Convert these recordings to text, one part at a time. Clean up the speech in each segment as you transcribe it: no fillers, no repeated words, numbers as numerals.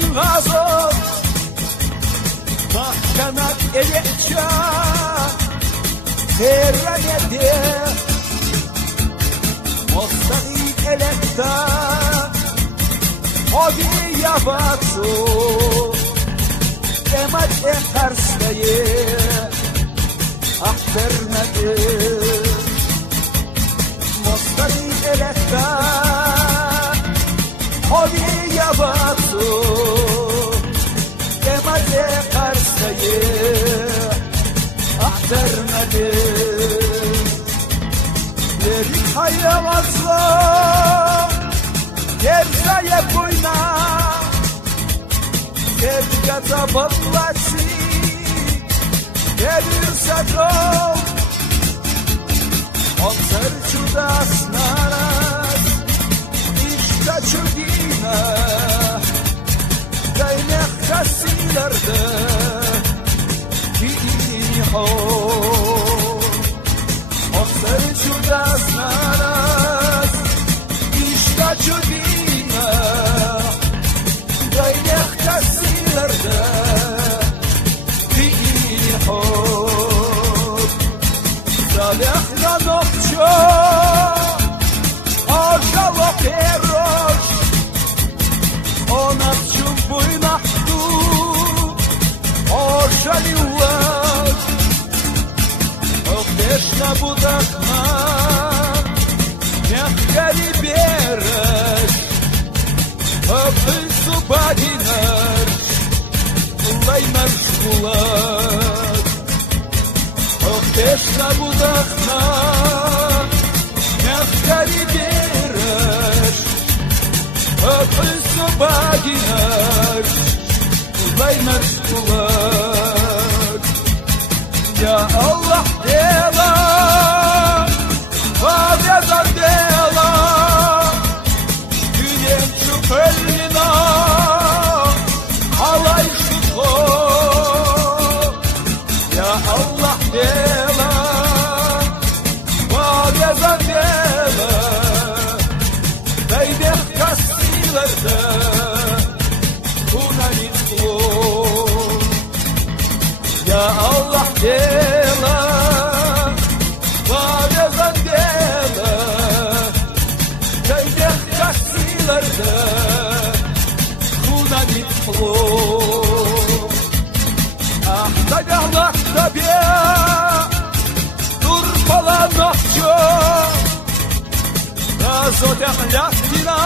разом Mahkanak elekça Terranede Mostari elekta Obi yabatsu Emat ekarstaye Ahternade Mostari elekta Obi yabatsu Emade karşıya ahtermedi Yeri hayavazla Gerzaya koyna Gergata batlasi Gelirse kol Onser çudas naraz İşte çudina Kaynak kasilerde Kini ho Onser çudas naraz İşte çudina Kaynak kasilerde Kini ho Zalekna nokço Orjalo peroş Ona чубуйна ту Оршалиуаз Охдешна будахна Мягкали береш Оптысу бадинар Лайнар шкулат Охдешна будахна Мягкали береш Оптысу бадинар Лайнар шкулат Ya Allah dela Vazyazar dela Günem şu kölina Alay şu kol Ya Allah dela Vazyazar dela Beydek kasilerde Unanin kol Ya Allah dela Vazyazan dela Beydek kasilerde Unanin kol Ah da gahlah tabiya Dur falan nokço Gazo dehlatina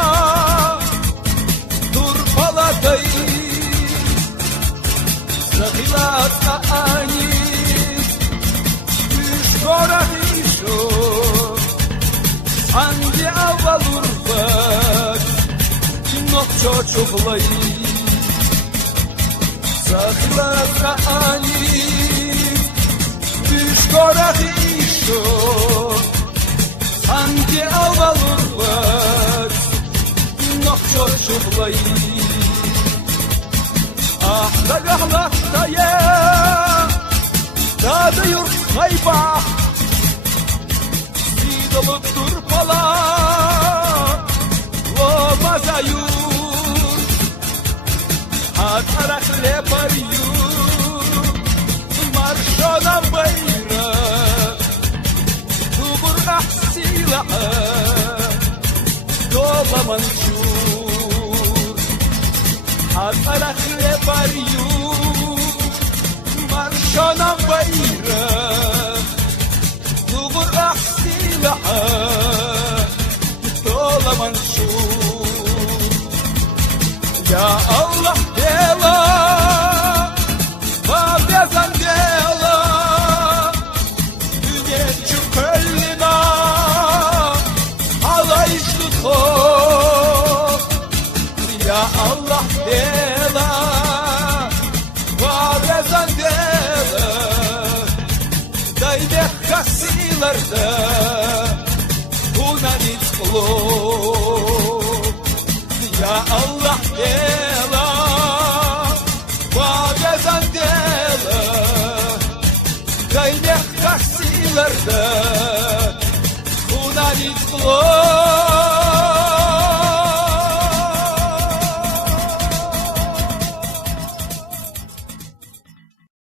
Dur palatay Zahilat ani Üç korak işo Hangi avalur bak Nokço çuklay Zahilat ani Üç korak işo Hangi avalur bak Nokço çuklay Ah da gahlakta ya Dadı yurt kayba Sidolup dur pala Lomaza yurt Hat arak lepar yurt Marşona bayra Dubur ahsila Dolaman şur Hat arak lepar yurt Marşona bayra Dubur ahsila Dolaman şur Ya Allah dela Vazyazan dela Dünya çukurlina Alayışlı kol Ya Allah dela Vazyazan dela Daydek kasilerde Unanit kol Ya Allah dela Vazyazan dela Daydek kasilerde Unanit kol